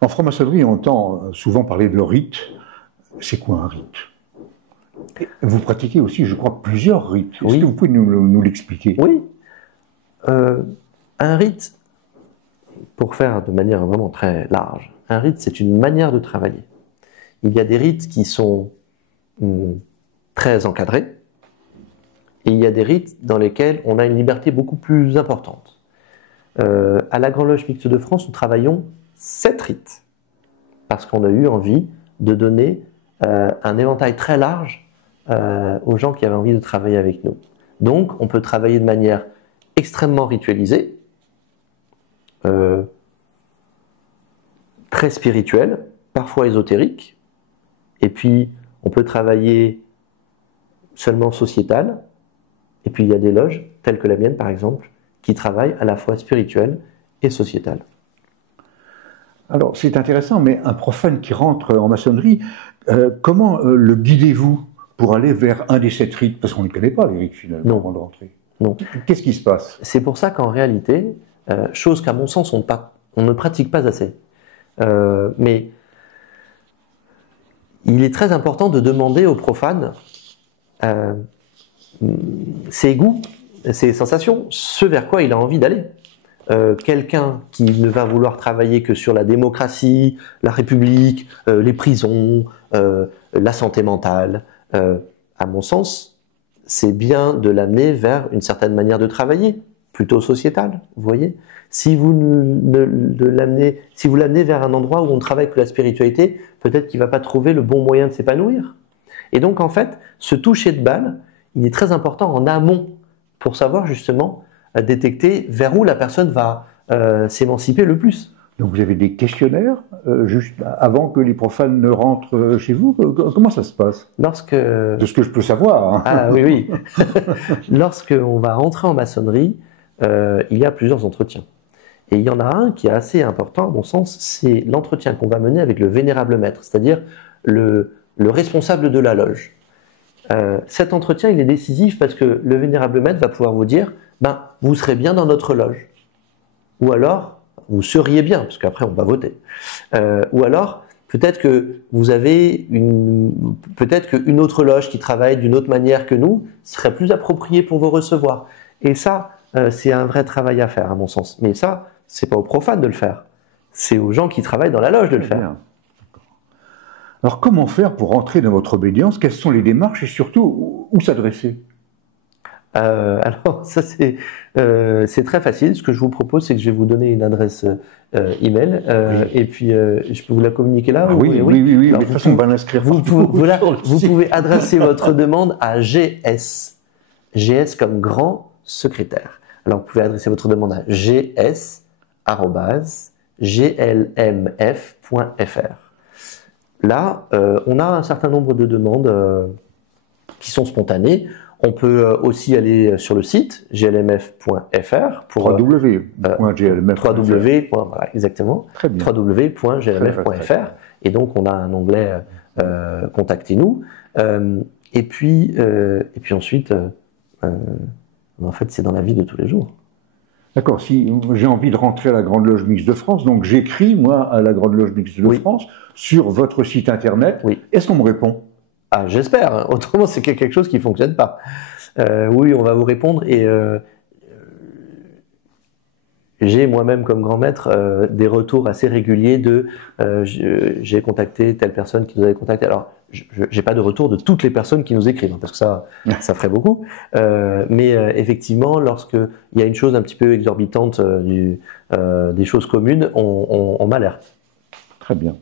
En franc-maçonnerie, on entend souvent parler de rite. C'est quoi un rite? Vous pratiquez aussi, je crois, plusieurs rites. Est-ce Oui. que vous pouvez nous l'expliquer? Oui. Un rite, pour faire de manière vraiment très large, un rite, c'est une manière de travailler. Il y a des rites qui sont très encadrés, et il y a des rites dans lesquels on a une liberté beaucoup plus importante. À la Grande Loge Mixte de France, nous travaillons 7 rites, parce qu'on a eu envie de donner un éventail très large aux gens qui avaient envie de travailler avec nous. Donc, on peut travailler de manière extrêmement ritualisée, très spirituelle, parfois ésotérique, et puis on peut travailler seulement sociétal, et puis il y a des loges, telles que la mienne par exemple, qui travaillent à la fois spirituelle et sociétale. Alors, c'est intéressant, mais un profane qui rentre en maçonnerie, comment le guidez-vous pour aller vers un des 7 rites? Parce qu'on ne les connaît pas, les rites, finalement, avant de rentrer. Non. Qu'est-ce qui se passe? C'est pour ça qu'en réalité, chose qu'à mon sens on ne pratique pas assez, mais il est très important de demander aux profanes ses goûts, ses sensations, ce vers quoi il a envie d'aller. Quelqu'un qui ne va vouloir travailler que sur la démocratie, la République, les prisons, la santé mentale, à mon sens, c'est bien de l'amener vers une certaine manière de travailler, plutôt sociétale, vous voyez. Si vous l'amenez vers un endroit où on travaille que la spiritualité, peut-être qu'il ne va pas trouver le bon moyen de s'épanouir. Et donc, en fait, ce toucher de balle, il est très important en amont pour savoir justement détecter vers où la personne va s'émanciper le plus. Donc vous avez des questionnaires juste avant que les profanes ne rentrent chez vous? Comment ça se passe? De ce que je peux savoir. Hein. Ah oui, oui. Lorsqu'on va rentrer en maçonnerie, il y a plusieurs entretiens. Et il y en a un qui est assez important, à mon sens, c'est l'entretien qu'on va mener avec le vénérable maître, c'est-à-dire le responsable de la loge. Cet entretien, il est décisif parce que le vénérable maître va pouvoir vous dire « vous serez bien dans notre loge ». Ou alors, vous seriez bien, parce qu'après on va voter. Ou alors, peut-être que vous avez peut-être qu'une autre loge qui travaille d'une autre manière que nous serait plus appropriée pour vous recevoir. Et ça, c'est un vrai travail à faire, à mon sens. Mais ça, c'est pas aux profanes de le faire. C'est aux gens qui travaillent dans la loge de le faire. Alors, comment faire pour entrer dans votre obédience? Quelles sont les démarches et surtout, où s'adresser? Alors, ça c'est très facile. Ce que je vous propose, c'est que je vais vous donner une adresse email et puis je peux vous la communiquer là. Oui. Alors, de toute façon, on va l'inscrire. Vous pouvez adresser votre demande à GS comme grand secrétaire. Alors, vous pouvez adresser votre demande à gs@glmf.fr. Là, on a un certain nombre de demandes qui sont spontanées. On peut aussi aller sur le site glmf.fr pour www.glmf.fr. Voilà, exactement. www.glmf.fr. Et donc on a un onglet contactez-nous. Et puis ensuite, en fait, c'est dans la vie de tous les jours. D'accord. Si j'ai envie de rentrer à la Grande Loge Mixte de France, donc j'écris moi à la Grande Loge Mixte de France sur votre site internet. Oui. Est-ce qu'on me répond? Ah, j'espère. Autrement, c'est quelque chose qui ne fonctionne pas. Oui, on va vous répondre. Et j'ai moi-même, comme grand maître, des retours assez réguliers de j'ai contacté telle personne qui nous avait contacté. Alors, je n'ai pas de retour de toutes les personnes qui nous écrivent, parce que ça ferait beaucoup. Mais effectivement, lorsqu'il y a une chose un petit peu exorbitante des choses communes, on m'alerte. Très bien.